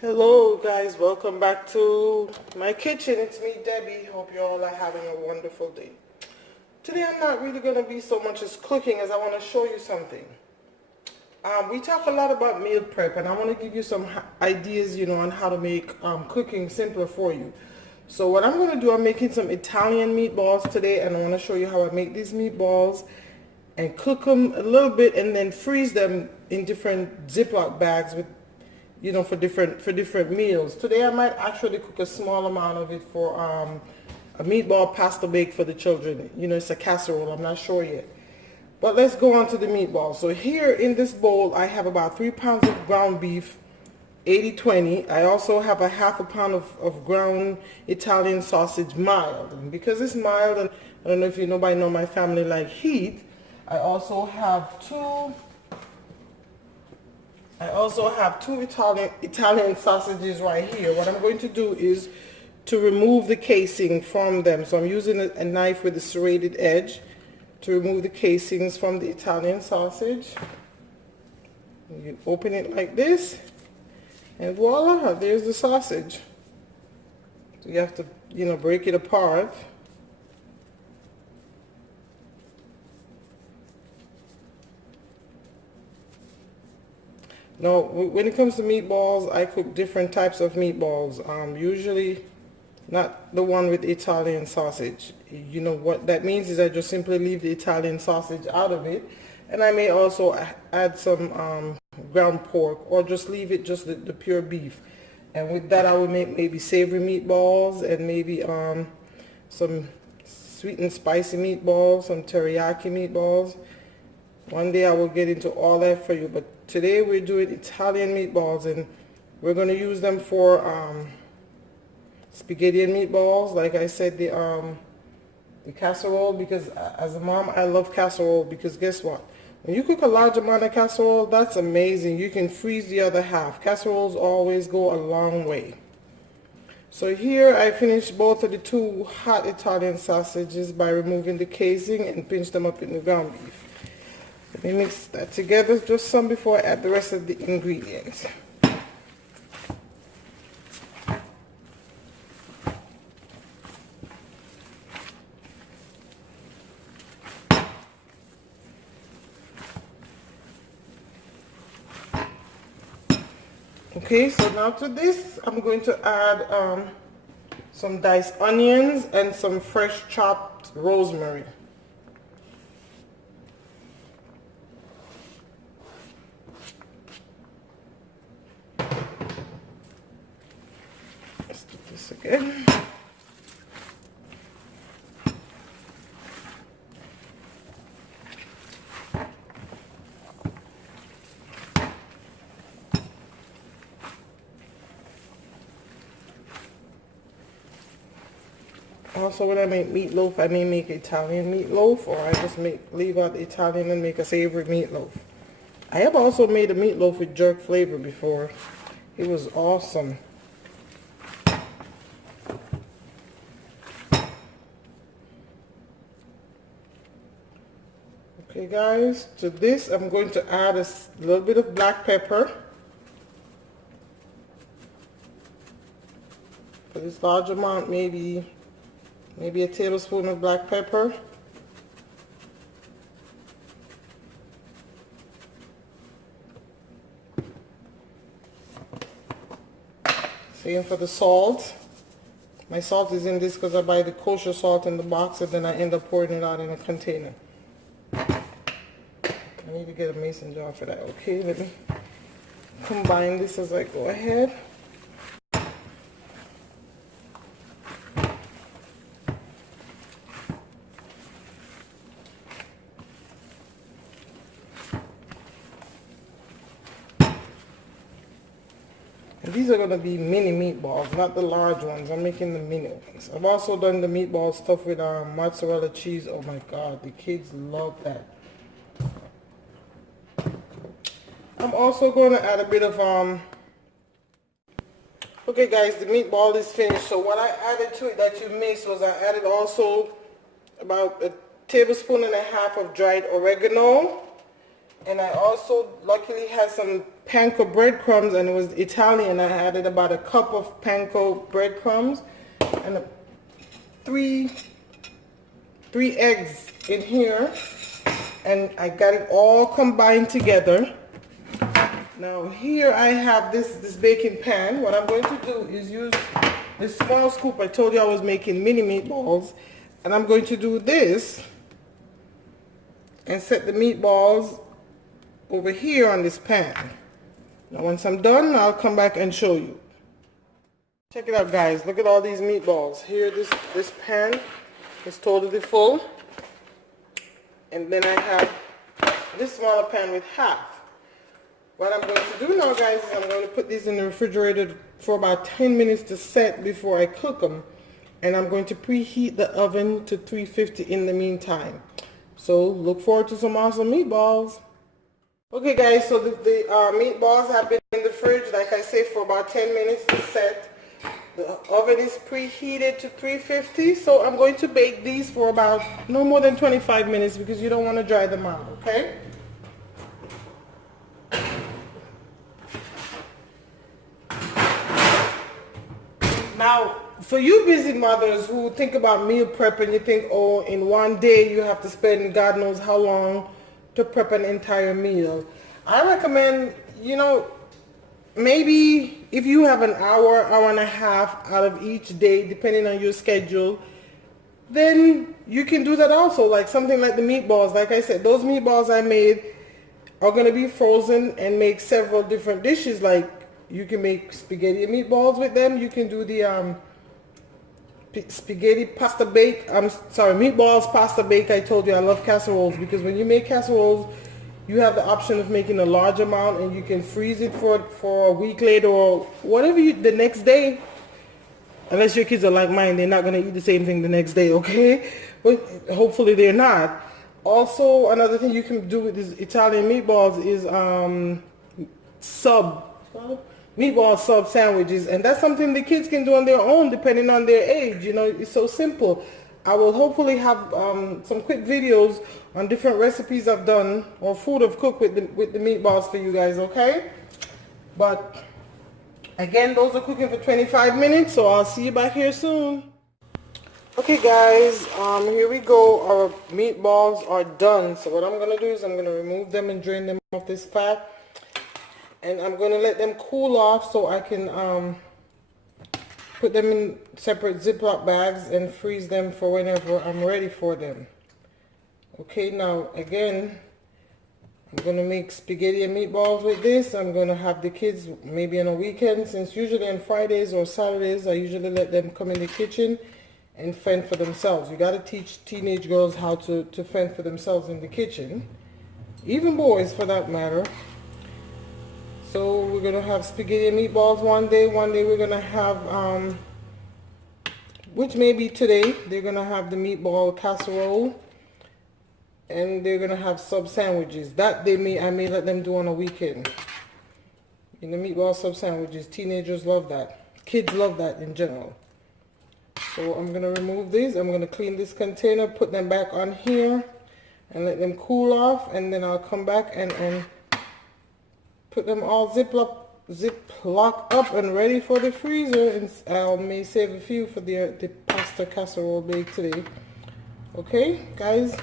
Hello guys, welcome back to my kitchen. It's me, Debbie. Hope you all are having a wonderful day. Today I'm not really going to be so much as cooking as I want to show you something. We talk a lot about meal prep, and I want to give you some ideas, on how to make cooking simpler for you. So what I'm going to do, I'm making some Italian meatballs today, and I want to show you how I make these meatballs and cook them a little bit and then freeze them in different Ziploc bags with for different meals. Today I might actually cook a small amount of it for a meatball pasta bake for the children. It's a casserole, I'm not sure yet. But let's go on to the meatballs. So here in this bowl I have about 3 pounds of ground beef, 80/20. I also have a half a pound of ground Italian sausage, mild. And because it's mild, and I don't know if nobody know my family like heat, I also have two Italian sausages right here. What I'm going to do is to remove the casing from them. So I'm using a knife with a serrated edge to remove the casings from the Italian sausage. You open it like this, and voila, there's the sausage. So you have to, break it apart. Now, when it comes to meatballs, I cook different types of meatballs. Usually not the one with Italian sausage. What that means is I just simply leave the Italian sausage out of it. And I may also add some ground pork, or just leave it just the pure beef. And with that I will make maybe savory meatballs, and maybe some sweet and spicy meatballs, some teriyaki meatballs. One day I will get into all that for you, but today we're doing Italian meatballs, and we're going to use them for spaghetti and meatballs. Like I said, the casserole, because as a mom I love casserole, because guess what? When you cook a large amount of casserole, that's amazing. You can freeze the other half. Casseroles always go a long way. So here I finished both of the two hot Italian sausages by removing the casing and pinch them up in the ground beef. Let me mix that together just some before I add the rest of the ingredients. Okay, so now to this I'm going to add some diced onions and some fresh chopped rosemary. Let's do this again. Also, when I make meatloaf, I may make Italian meatloaf, or I just leave out the Italian and make a savory meatloaf. I have also made a meatloaf with jerk flavor before. It was awesome. Okay guys, to this I'm going to add a little bit of black pepper. For this large amount, maybe a tablespoon of black pepper. Same for the salt. My salt is in this because I buy the kosher salt in the box, and then I end up pouring it out in a container. I need to get a mason jar for that. Okay, let me combine this as I go ahead. And these are going to be mini meatballs, not the large ones. I'm making the mini ones. I've also done the meatball stuff with mozzarella cheese. Oh my God, the kids love that. I'm also going to add a bit of okay guys, the meatball is finished. So what I added to it that you missed was I added also about a tablespoon and a half of dried oregano, and I also luckily had some panko breadcrumbs, and it was Italian. I added about a cup of panko breadcrumbs and three eggs in here, and I got it all combined together. Now here I have this baking pan. What I'm going to do is use this small scoop. I told you I was making mini meatballs, and I'm going to do this and set the meatballs over here on this pan. Now once I'm done, I'll come back and show you. Check it out, guys. Look at all these meatballs. Here, this pan is totally full. And then I have this smaller pan with half. What I'm going to do now, guys, is I'm going to put these in the refrigerator for about 10 minutes to set before I cook them. And I'm going to preheat the oven to 350 in the meantime. So look forward to some awesome meatballs. Okay, guys, so the meatballs have been in the fridge, like I say, for about 10 minutes to set. The oven is preheated to 350, so I'm going to bake these for about no more than 25 minutes because you don't want to dry them out, okay? Now, for you busy mothers who think about meal prep and you think, oh, in one day you have to spend God knows how long to prep an entire meal, I recommend, you know, maybe if you have an hour, hour and a half out of each day, depending on your schedule, then you can do that also. Like something like the meatballs. Like I said, those meatballs I made are going to be frozen and make several different dishes. Like you can make spaghetti and meatballs with them. You can do the spaghetti pasta bake. Meatballs pasta bake. I told you I love casseroles because when you make casseroles, you have the option of making a large amount and you can freeze it for a week later or whatever the next day. Unless your kids are like mine, they're not going to eat the same thing the next day, okay? But hopefully they're not. Also, another thing you can do with these Italian meatballs is meatball sub sandwiches. And that's something the kids can do on their own depending on their age. You know, it's so simple. I will hopefully have some quick videos on different recipes I've done or food I've cooked with the meatballs for you guys, okay? But again, those are cooking for 25 minutes, so I'll see you back here soon. Okay, guys, here we go. Our meatballs are done. So what I'm going to do is I'm going to remove them and drain them off this fat. And I'm going to let them cool off so I can put them in separate Ziploc bags and freeze them for whenever I'm ready for them. Okay, now again, I'm going to make spaghetti and meatballs with this. I'm going to have the kids maybe on a weekend, since usually on Fridays or Saturdays I usually let them come in the kitchen and fend for themselves. You got to teach teenage girls how to fend for themselves in the kitchen, even boys for that matter. So we're going to have spaghetti and meatballs one day we're going to have, which may be today, they're going to have the meatball casserole. And they're going to have sub sandwiches. That I may let them do on a weekend. In the meatball sub sandwiches, teenagers love that. Kids love that in general. So I'm going to remove these. I'm going to clean this container, put them back on here, and let them cool off. And then I'll come back and put them all ziplock up and ready for the freezer. And I may save a few for the pasta casserole bake today. Okay, guys.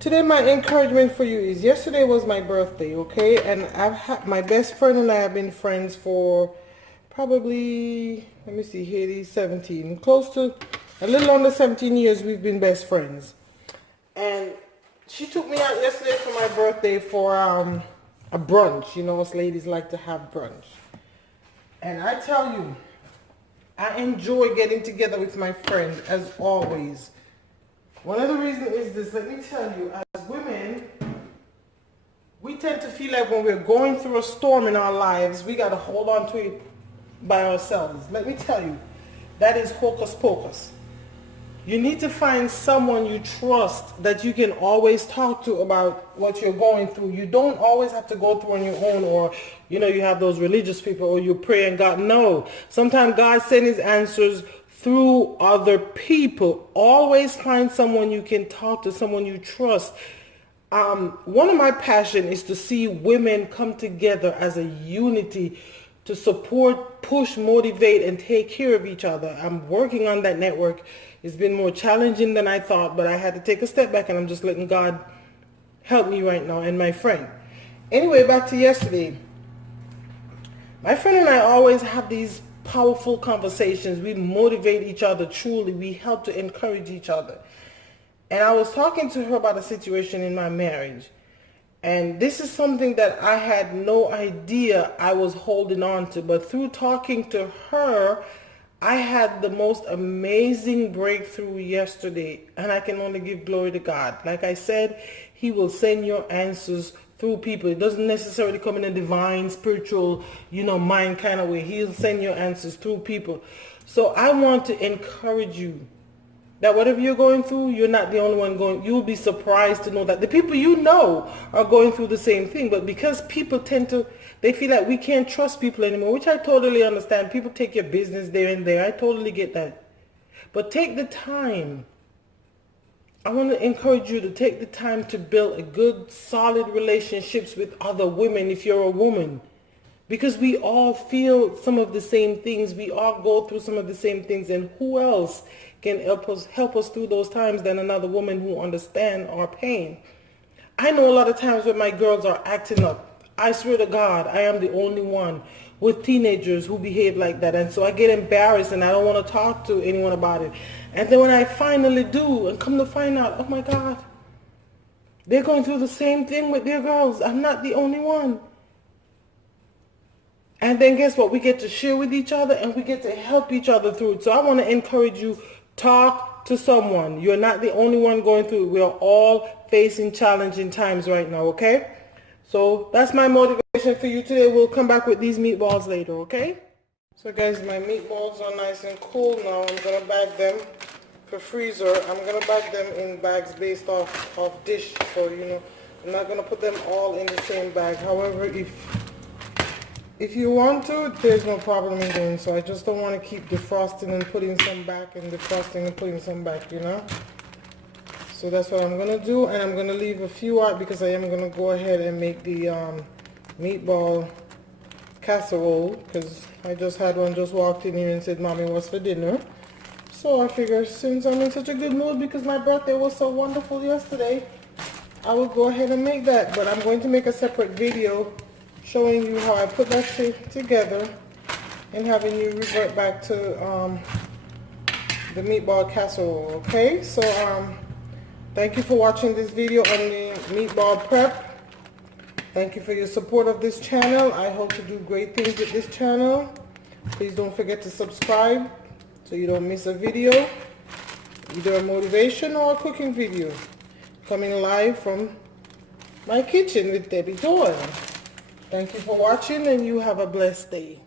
Today my encouragement for you is, yesterday was my birthday, okay? And I've had my best friend and I have been friends for probably, let me see, here 17, close to a little under 17 years we've been best friends. And she took me out yesterday for my birthday for a brunch. You know, us ladies like to have brunch. And I tell you, I enjoy getting together with my friend as always. One of the reasons is this, let me tell you, as women, we tend to feel like when we're going through a storm in our lives, we got to hold on to it by ourselves. Let me tell you, that is hocus pocus. You need to find someone you trust that you can always talk to about what you're going through. You don't always have to go through on your own, or, you know, you have those religious people, or you pray and God. No. Sometimes God sends his answers through other people. Always find someone you can talk to, someone you trust. One of my passion is to see women come together as a unity to support, push, motivate, and take care of each other. I'm working on that network. It's been more challenging than I thought, but I had to take a step back, and I'm just letting God help me right now, and my friend. Anyway, back to yesterday. My friend and I always have these powerful conversations. We motivate each other truly. We help to encourage each other. And I was talking to her about a situation in my marriage. And this is something that I had no idea I was holding on to. But through talking to her, I had the most amazing breakthrough yesterday. And I can only give glory to God. Like I said, He will send your answers through people. It doesn't necessarily come in a divine, spiritual, mind kind of way. He'll send your answers through people. So I want to encourage you that whatever you're going through, you're not the only one going. You'll be surprised to know that the people you know are going through the same thing. But because people they feel like we can't trust people anymore, which I totally understand. People take your business there and there. I totally get that. But take the time. I want to encourage you to take the time to build a good, solid relationships with other women if you're a woman. Because we all feel some of the same things. We all go through some of the same things. And who else can help us through those times than another woman who understands our pain? I know a lot of times when my girls are acting up, I swear to God, I am the only one with teenagers who behave like that. And so I get embarrassed and I don't want to talk to anyone about it. And then when I finally do and come to find out, oh my God, they're going through the same thing with their girls. I'm not the only one. And then guess what? We get to share with each other and we get to help each other through it. So I want to encourage you, talk to someone. You're not the only one going through it. We are all facing challenging times right now, okay? So that's my motivation for you today. We'll come back with these meatballs later, okay? So guys, my meatballs are nice and cool now. I'm going to bag them for freezer. I'm going to bag them in bags based off dish. So, I'm not going to put them all in the same bag. However, if you want to, there's no problem in doing so. I just don't want to keep defrosting and putting some back and defrosting and putting some back, So that's what I'm going to do. And I'm going to leave a few out because I am going to go ahead and make the meatball casserole. Because I just had one just walked in here and said, Mommy, what's for dinner? So I figure since I'm in such a good mood because my birthday was so wonderful yesterday, I will go ahead and make that. But I'm going to make a separate video showing you how I put that together and having you revert back to the meatball casserole, okay? So thank you for watching this video on the meatball prep. Thank you for your support of this channel. I hope to do great things with this channel. Please don't forget to subscribe so you don't miss a video, either a motivation or a cooking video, coming live from my kitchen with Debbie Doyle. Thank you for watching and you have a blessed day.